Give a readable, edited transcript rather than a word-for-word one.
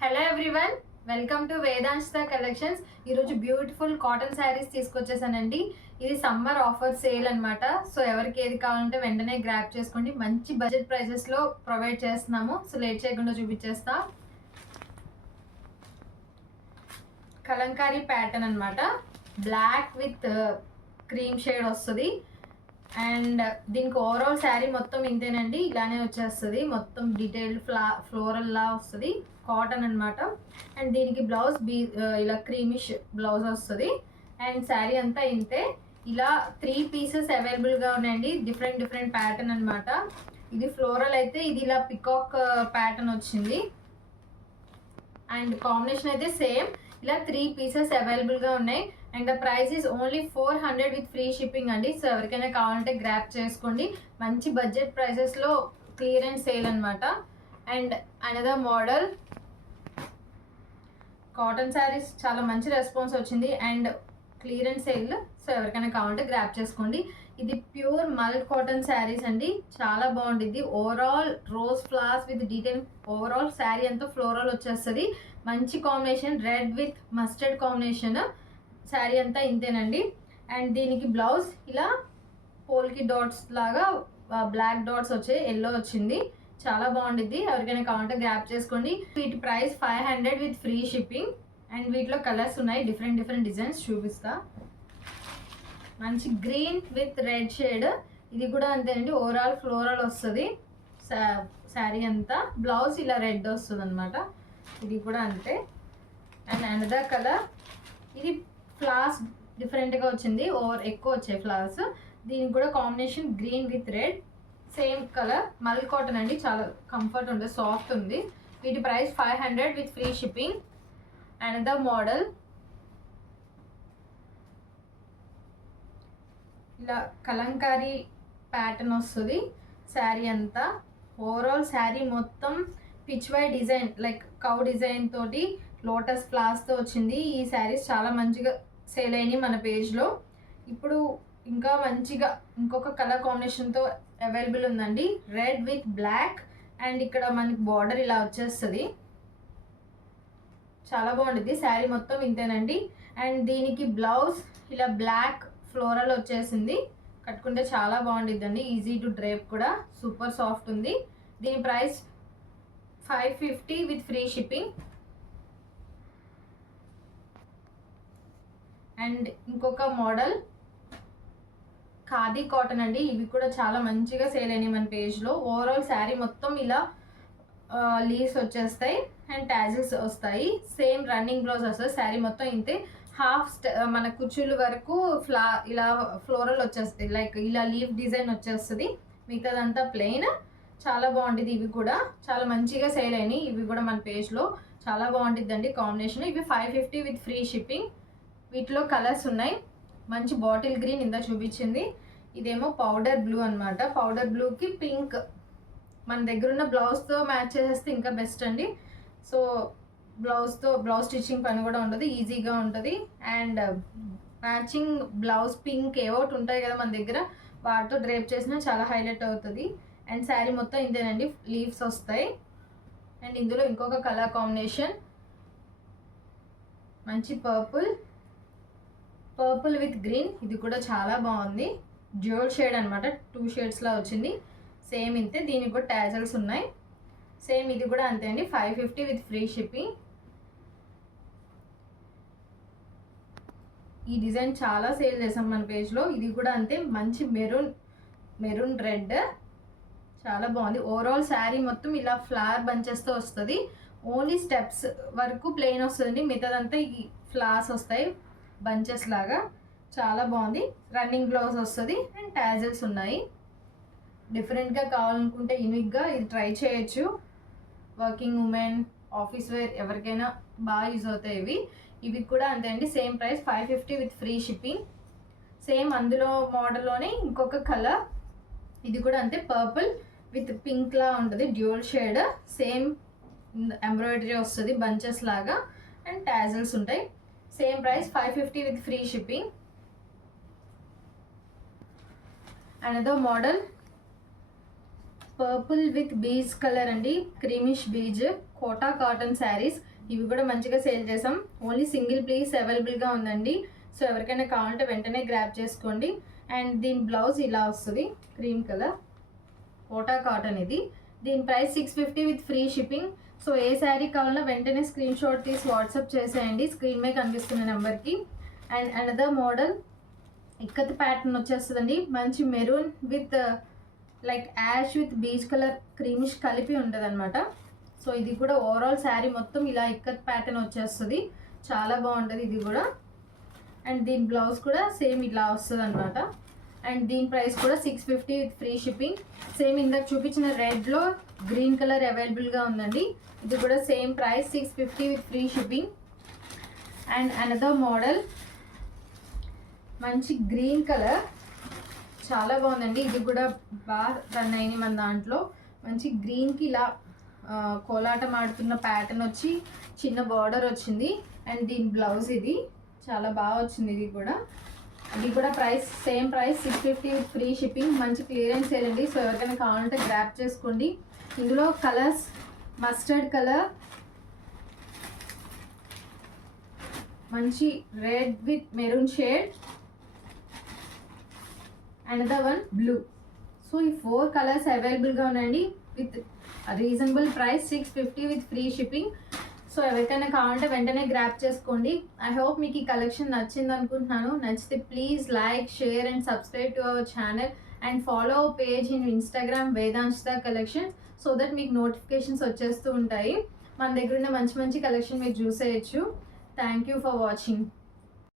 Hello everyone, welcome to వేదాంశ collections. ఈరోజు beautiful cotton saris తీసుకొచ్చేసానండి. ఇది summer offer sale అనమాట. So ఎవరికి ఏది కావాలంటే వెంటనే గ్రాప్ చేసుకోండి. మంచి బడ్జెట్ ప్రైజెస్లో ప్రొవైడ్ చేస్తున్నాము. సో లేట్ చేయకుండా చూపించేస్తా. కలంకారీ ప్యాటర్న్ అనమాట. బ్లాక్ విత్ క్రీమ్ షేడ్ వస్తుంది. అండ్ దీనికి ఓవరాల్ శారీ మొత్తం ఇంతేనండి, ఇలానే వచ్చేస్తుంది. మొత్తం డీటెయిల్డ్ ఫ్లోరల్ లా వస్తుంది. కాటన్ అనమాట. అండ్ దీనికి బ్లౌజ్ ఇలా క్రీమిష్ బ్లౌజ్ వస్తుంది. అండ్ శారీ అంతా ఇంతే. ఇలా 3 పీసెస్ అవైలబుల్గా ఉన్నాయండి. డిఫరెంట్ ప్యాటర్న్ అనమాట. ఇది ఫ్లోరల్ అయితే ఇది ఇలా పికాక్ ప్యాటర్న్ వచ్చింది. అండ్ కాంబినేషన్ అయితే సేమ్. ఇలా 3 పీసెస్ అవైలబుల్గా ఉన్నాయి. And the price is only 400 with free shipping అండి. సో ఎవరికైనా కావాలంటే గ్రాప్ చేసుకోండి. మంచి బడ్జెట్ ప్రైసెస్లో క్లియరెన్స్ సేల్ అనమాట. And another model cotton saris చాలా మంచి రెస్పాన్స్ వచ్చింది. And clearance sale. సో ఎవరికైనా కావాలంటే గ్రాప్ చేసుకోండి. ఇది ప్యూర్ మల్ కాటన్ శారీస్ అండి. చాలా బాగుంటుంది. Overall rose flowers with detail. Overall sari అంతా ఫ్లోరల్ వచ్చేస్తుంది. మంచి combination, red with mustard combination. Sari అంతా ఇంతేనండి. అండ్ దీనికి బ్లౌజ్ ఇలా పోల్కి డాట్స్ లాగా బ్లాక్ డాట్స్ వచ్చాయి, ఎల్లో వచ్చింది. చాలా బాగుంటుంది. ఎవరికైనా కావాలంటే గ్రాప్ చేసుకోండి. వీటి price 500 with free shipping. And వీటిలో కలర్స్ ఉన్నాయి. డిఫరెంట్ డిజైన్స్ చూపిస్తా. మంచి గ్రీన్ విత్ రెడ్ షేడ్. ఇది కూడా అంతేనండి. ఓవరాల్ ఫ్లోరల్ వస్తుంది శారీ అంతా. బ్లౌజ్ ఇలా రెడ్ వస్తుంది అనమాట. ఇది కూడా అంతే. And another colour. ఇది ఫ్లవర్స్ డిఫరెంట్గా వచ్చింది. ఎక్కువ వచ్చాయి ఫ్లవర్స్. దీనికి కూడా combination green with red. Same colour. Mul cotton అండి. చాలా కంఫర్ట్ ఉంటుంది, సాఫ్ట్ ఉంది. వీటి price 500 with free shipping. Another model. ఇలా కలంకారీ ప్యాటర్న్ వస్తుంది శారీ అంతా. ఓవరాల్ శారీ మొత్తం Pichwai design, like cow design తోటి లోటస్ ఫ్లవర్స్తో వచ్చింది. ఈ శారీస్ చాలా మంచిగా సేల్ అయినాయి మన పేజ్లో. ఇప్పుడు ఇంకా మంచిగా ఇంకొక కలర్ కాంబినేషన్తో అవైలబుల్ ఉందండి. Red with black. అండ్ ఇక్కడ మనకి బార్డర్ ఇలా వచ్చేస్తుంది. చాలా బాగుంటుంది. శారీ మొత్తం ఇంతేనండి. అండ్ దీనికి బ్లౌజ్ ఇలా బ్లాక్ ఫ్లోరల్ వచ్చేసింది. కట్టుకుంటే చాలా బాగుంటుందండి. ఈజీ టు డ్రేప్ కూడా. సూపర్ సాఫ్ట్ ఉంది. దీని price 550 with free shipping. And ఇంకొక మోడల్ ఖాదీ కాటన్ అండి. ఇవి కూడా చాలా మంచిగా సేల్ అయినాయి మన పేజ్లో. ఓవరాల్ శారీ మొత్తం ఇలా లీవ్స్ వచ్చేస్తాయి అండ్ ట్యాజిల్స్ వస్తాయి. సేమ్ రన్నింగ్ బ్లౌజ్ వస్తుంది. శారీ మొత్తం ఇంతే. మన కుచ్చుల వరకు ఇలా ఫ్లోరల్ వచ్చేస్తాయి, లైక్ ఇలా లీఫ్ డిజైన్ వచ్చేస్తుంది. మిగతాదంతా ప్లెయిన్. చాలా బాగుంటుంది. ఇవి కూడా చాలా మంచిగా సేల్ అయినాయి. ఇవి కూడా మన పేజ్లో చాలా బాగుంటుందండి కాంబినేషన్. ఇవి 550 విత్ ఫ్రీ షిప్పింగ్. వీటిలో కలర్స్ ఉన్నాయి. మంచి బాటిల్ గ్రీన్ ఇందా చూపించింది. ఇదేమో పౌడర్ బ్లూ అనమాట. పౌడర్ బ్లూకి పింక్. మన దగ్గర ఉన్న బ్లౌజ్తో మ్యాచ్ చేసేస్తే ఇంకా బెస్ట్ అండి. సో బ్లౌజ్ స్టిచ్చింగ్ పని కూడా ఉండదు, ఈజీగా ఉంటుంది. అండ్ మ్యాచింగ్ బ్లౌజ్ పింక్ ఏవోటి ఉంటాయి కదా మన దగ్గర, వాటితో డ్రేప్ చేసినా చాలా హైలైట్ అవుతుంది. అండ్ శారీ మొత్తం ఇంతేనండి, లీవ్స్ వస్తాయి. అండ్ ఇందులో ఇంకొక కలర్ కాంబినేషన్ మంచి పర్పుల్ విత్ గ్రీన్. ఇది కూడా చాలా బాగుంది. డ్యూయల్ షేడ్ అనమాట. 2 షేడ్స్లా వచ్చింది. సేమ్ ఇంతే. దీనికి కూడా ట్యాజల్స్ ఉన్నాయి. సేమ్ ఇది కూడా అంతే అండి. 550 విత్ ఫ్రీ షిప్పింగ్. ఈ డిజైన్ చాలా సేల్ చేసాం మన పేజ్లో. ఇది కూడా అంతే. మంచి మెరూన్ రెడ్. చాలా బాగుంది. ఓవరాల్ శారీ మొత్తం ఇలా ఫ్లవర్ బంచెస్తో వస్తుంది. ఓన్లీ స్టెప్స్ వరకు ప్లెయిన్ వస్తుంది. మిగతాదంతా ఈ ఫ్లవర్స్ వస్తాయి బంచెస్ లాగా. చాలా బాగుంది. రన్నింగ్ బ్లౌజ్ వస్తుంది అండ్ ట్యాజల్స్ ఉన్నాయి. డిఫరెంట్గా కావాలనుకుంటే యూనిక్గా ఇది ట్రై చేయొచ్చు. వర్కింగ్ ఉమెన్, ఆఫీస్ వేర్ ఎవరికైనా బాగా యూజ్ అవుతాయి ఇవి కూడా అంతే అండి. Same price 550 with free shipping. Same అందులో మోడల్లోనే ఇంకొక కలర్. ఇది కూడా అంతే. పర్పుల్ విత్ పింక్ లా ఉంటుంది. Dual shade. సేమ్ ఎంబ్రాయిడరీ వస్తుంది బంచెస్ లాగా అండ్ ట్యాజల్స్ ఉంటాయి. Same price 550 with free shipping. Another model purple with beige colour అండి. Creamish beige. Kota cotton saris. ఇవి కూడా మంచిగా సేల్ చేసాం. ఓన్లీ సింగిల్ పీస్ అవైలబుల్గా ఉందండి. సో ఎవరికైనా కావాలంటే వెంటనే గ్రాప్ చేసుకోండి. అండ్ దీని బ్లౌజ్ ఇలా వస్తుంది, క్రీమ్ కలర్ కోటా కాటన్ ఇది. దీని price 650 with free shipping. So ఏ శారీ కావాలన్నా వెంటనే స్క్రీన్ షాట్ తీసి వాట్సాప్ చేసేయండి స్క్రీన్ మీద కనిపిస్తున్న నెంబర్కి. And another model ikat pattern వచ్చేస్తుందండి. మంచి maroon with like ash with beige colour creamish కలిపి ఉంటుంది అనమాట. సో ఇది కూడా ఓవరాల్ శారీ మొత్తం ఇలా ఇక్కత్ ప్యాటర్న్ వచ్చేస్తుంది, చాలా బాగుంటుంది ఇది కూడా. అండ్ దీని బ్లౌజ్ కూడా సేమ్ ఇలా వస్తుంది అనమాట. అండ్ దీని ప్రైస్ కూడా 650 విత్ ఫ్రీ షిప్పింగ్. సేమ్ ఇందాక చూపించిన రెడ్లో గ్రీన్ కలర్ అవైలబుల్గా ఉందండి. ఇది కూడా same price 650 with free shipping. And another model మంచి గ్రీన్ కలర్, చాలా బాగుందండి. ఇది కూడా బాగా రన్ అయింది మన దాంట్లో. మంచి గ్రీన్కి ఇలా కోలాటం ఆడుతున్న ప్యాటర్న్ వచ్చి చిన్న బార్డర్ వచ్చింది. అండ్ దీని బ్లౌజ్ ఇది చాలా బాగా వచ్చింది. ఇది కూడా price same price 650 with free shipping. మంచి క్లియరెన్స్ సేల్ అండి. సో ఎవరికైనా కావాలంటే గ్రాప్ చేసుకోండి. ఇందులో కలర్స్ మస్టర్డ్ కలర్, మంచి red with maroon shade, another one blue. So ఈ 4 కలర్స్ అవైలబుల్గా ఉన్నాయండి with reasonable price 650 with free shipping. So ఎవరికైనా కావాలంటే వెంటనే గ్రాప్ చేసుకోండి. ఐ హోప్ మీకు ఈ కలెక్షన్ నచ్చింది అనుకుంటున్నాను. నచ్చితే please like, share and subscribe to our channel and follow page in Instagram Vedanshita collections, so that మీకు నోటిఫికేషన్స్ వచ్చేస్తూ ఉంటాయి. మన దగ్గర ఉన్న మంచి మంచి కలెక్షన్ మీరు చూసేయచ్చు. Thank you for watching.